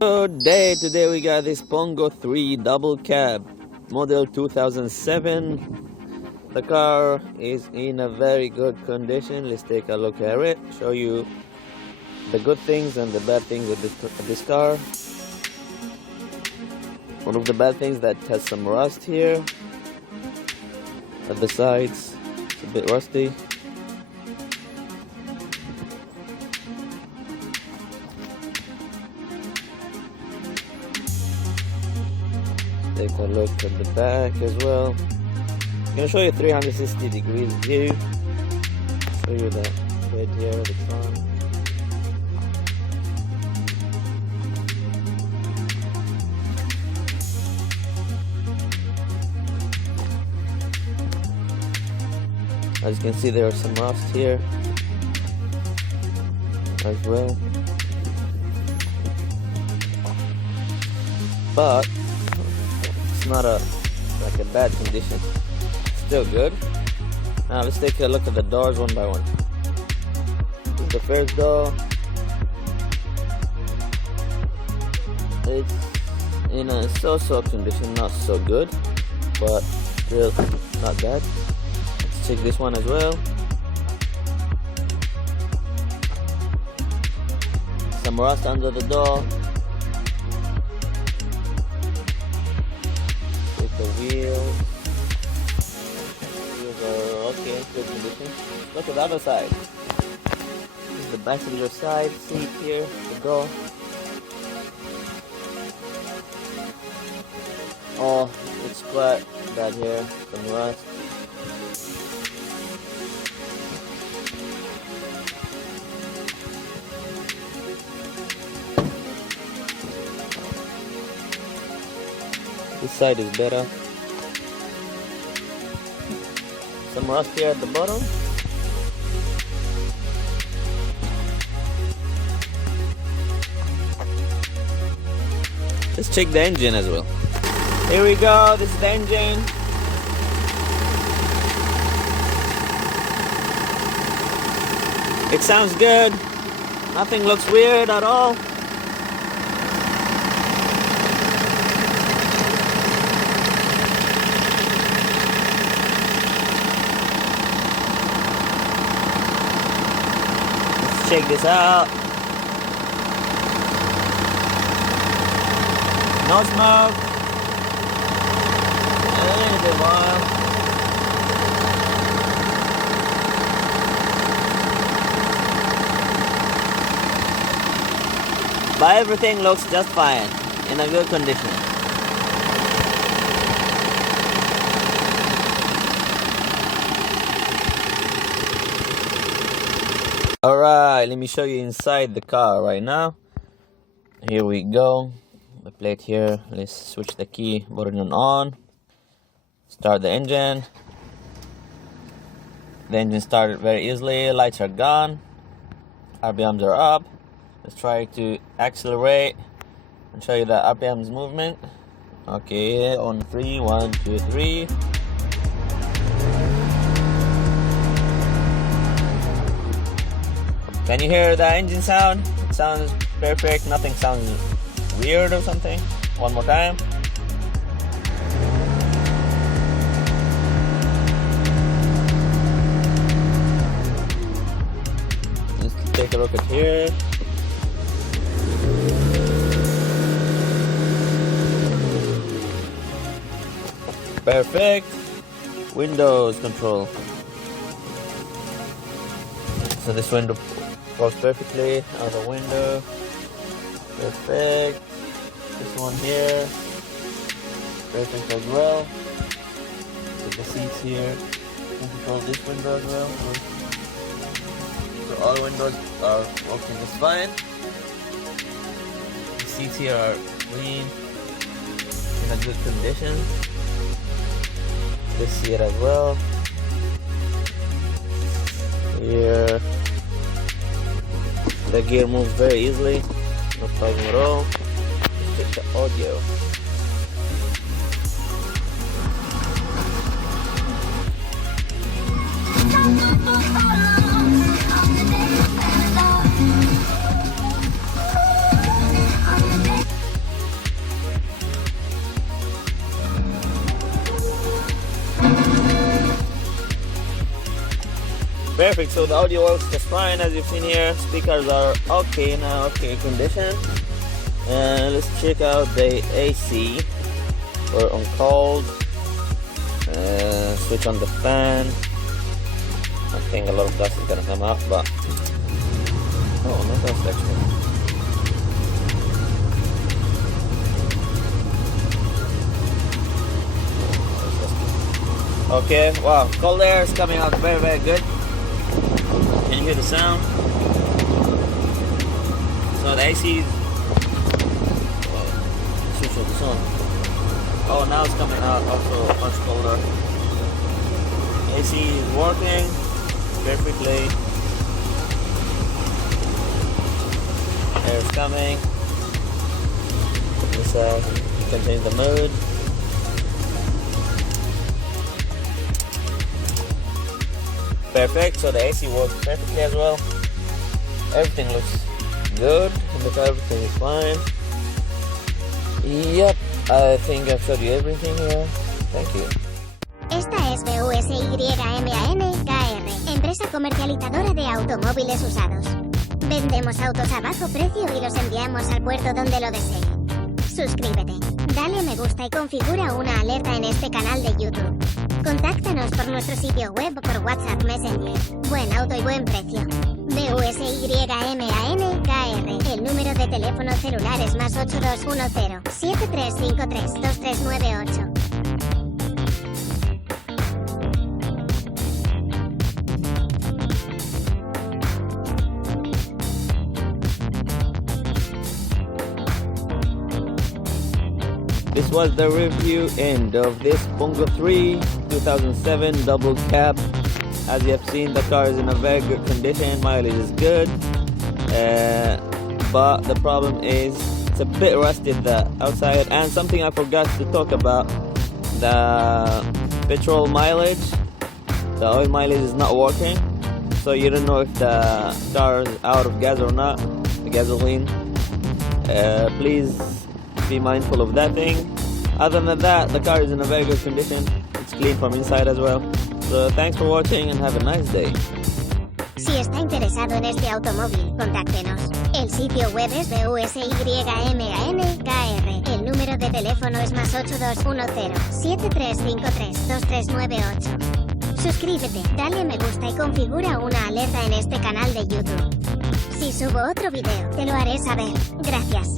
Good day. Today we got this BONGO 3 double cab model 2007. The car is in a very good condition. Let's take a look at it, show you the good things and the bad things of this car. One of the bad things that has some rust here at the sides. It's a bit rusty. Take a look at the back as well. I'm gonna show you 360 degrees view. Show you the bed here, the front. As you can see, there are some rust here as well, but it's not a bad condition. Still good. Now let's take a look at the doors one by one. This is the first door. It's in a so-so condition, not so good, but still not bad. Let's check this one as well. Some rust under the door. The wheels are okay, good condition. Look at the other side. This is the passenger side seat here, the door. Oh, it's quite bad here, some rust. This side is better. Some rust here at the bottom. Let's check the engine as well. Here we go, this is the engine. It sounds good. Nothing looks weird at all. Check this out. No smoke. A little bit warm. But everything looks just fine, in a good condition. Alright, let me show you inside the car right now. Here we go. The plate here. Let's switch the key button on. Start the engine. The engine started very easily. Lights are gone. RPMs are up. Let's try to accelerate and show you the RPMs movement. Okay, on 3, 1, 2, 3. Can you hear the engine sound? It sounds perfect, nothing sounds weird or something. One more time. Let's take a look at here. Perfect. Windows control. So this window works perfectly out the window. Perfect. This one here. Perfect as well. With the seats here. You can control this window as well. So all windows are working just fine. The seats here are clean, in a good condition. This seat as well. Here. The gear moves very easily, no problem at all. Let's check the audio. Perfect, so the audio works just fine as you've seen here. Speakers are okay now, okay condition. And let's check out the AC. We're on cold. Switch on the fan. I think a lot of dust is gonna come out, but oh, no dust actually. Okay, wow, cold air is coming out very, very good. Can you hear the sound? So the AC is... switch this on. Oh, now it's coming out also much colder. AC is working perfectly. Air is coming. This you can change the mood. Perfect, so the AC works perfectly as well. Everything looks good, everything is fine. Yep, I think I've showed you everything here. Thank you. Esta es busyman.kr, empresa comercializadora de automóviles usados. Vendemos autos a bajo precio y los enviamos al puerto donde lo desee. Suscríbete, dale me gusta y configura una alerta en este canal de YouTube. Contáctanos por nuestro sitio web o por WhatsApp Messenger. Buen auto y buen precio. busyman.kr. El número de teléfono celular es +8210 7353 2398. This was the review end of this Bongo 3 2007 double cab. As you have seen, the car is in a very good condition, mileage is good, but the problem is it's a bit rusted the outside. And something I forgot to talk about, the petrol mileage, the oil mileage is not working, so you don't know if the car is out of gas or not, the gasoline. Please be mindful of that thing. Other than that, the car is in a very good condition. It's clean from inside as well. So thanks for watching and have a nice day. Si está interesado en este automóvil, contáctenos. El sitio web es busyman.kr. El número de teléfono es +8210 7353 2398. Suscríbete, dale me gusta y configura una alerta en este canal de YouTube. Si subo otro video, te lo haré saber. Gracias.